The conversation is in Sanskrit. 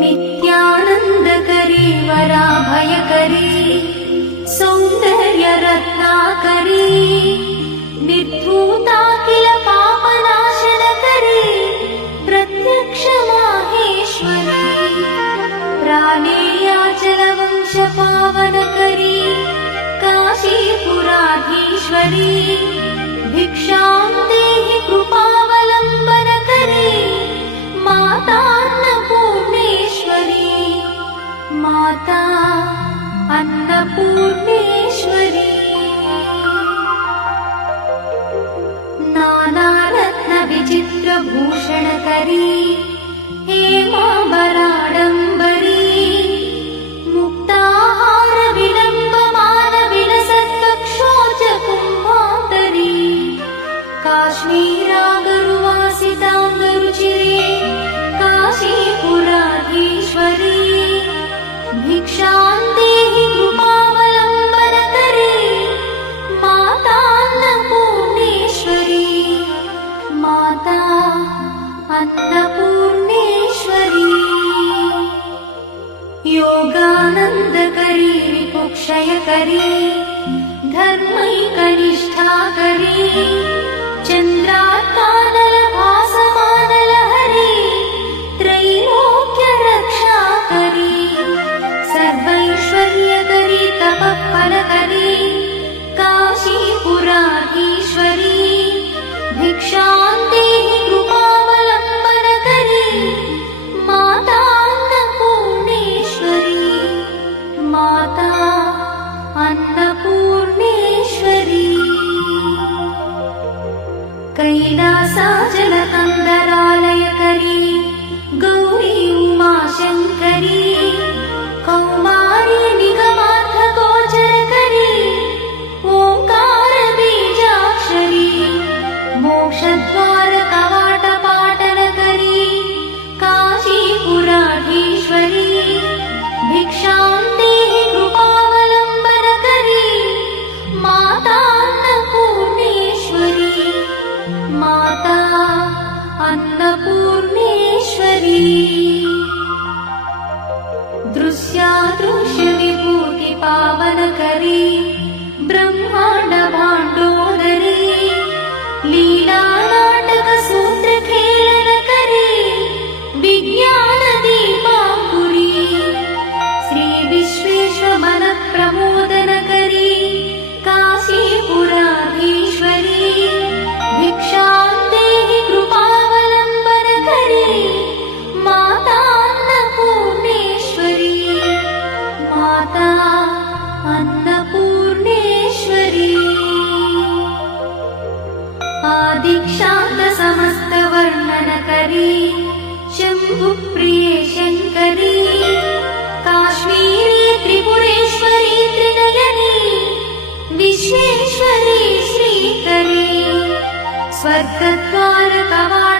नित्यानन्दकरी वराभयकरी सौन्दर्यरत्नाकरी निर्धूताखिल पापनाशनकरी प्रत्यक्ष माहेश्वरी प्राणेयाचलवंशपावनकरी काशीपुराधीश्वरी भिक्षां देहि कृपावलम्बनकरी मातान्नपूर्णेश्वरी माता अन्नपूर्णेश्वरी नानारत्नविचित्रभूषणकरी हेमाम्बराडम्बरी मुक्ताहारविलम्बमानविलसत्कक्षोजकुम्भान्तरी काश्मीरागरुवासिताङ्गरुचिरे काशीपुराधीश्वरी भिक्षां देहि कृपावलम्बनकरी मातान्नपूर्णेश्वरी माता अन्नपूर्णेश्वरी योगानन्दकरी रिपुक्षयकरी धर्मैकनिष्ठाकरी चन्द्रात्मानलभासमानलहरी त्रैलोक्यरक्षाकरी सर्वैश्वर्यकरी तपःफलकरी काशीपुराधीश्वरी भिक्षां देहि कृपावलम्बनकरी मातान्नपूर्णेश्वरी माता अन्नपूर्णेश्वरी कैलासाचलकन्दरालयकरी गौरी उमाशङ्करी कौमारी निगमार्थगोचरकरी ओङ्कारबीजाक्षरी मोक्षद्वारकवाटपाटनकरी काशीपुराधीश्वरी भिक्षां देहि कृपावलम्बनकरी मातान्नपूर्णेश्वरी माता अन्नपूर्णेश्वरी दृश्यादृश्यविभूतिपावनकरी ब्रह्माण्डभाण्डोदरी लीलानाटकसूत्रखेलनकरी विज्ञानदीपाङ्कुरी श्रीविश्वेश्वरमनःप्रमोदनकरी काशीपुराधीश्वरी भिक्षां देहि कृपावलम्बनकरी मातान्नपूर्णेश्वरी माता अन्नपूर्णेश्वरी आदिक्षान्तसमस्तवर्णनकरी शम्भुप्रिये शङ्करी काश्मीरी त्रिपुरेश्वरी त्रिनयनी विश्वेश्वरी श्रीकरी स्वर्गद्वारकवाटपाटनकरी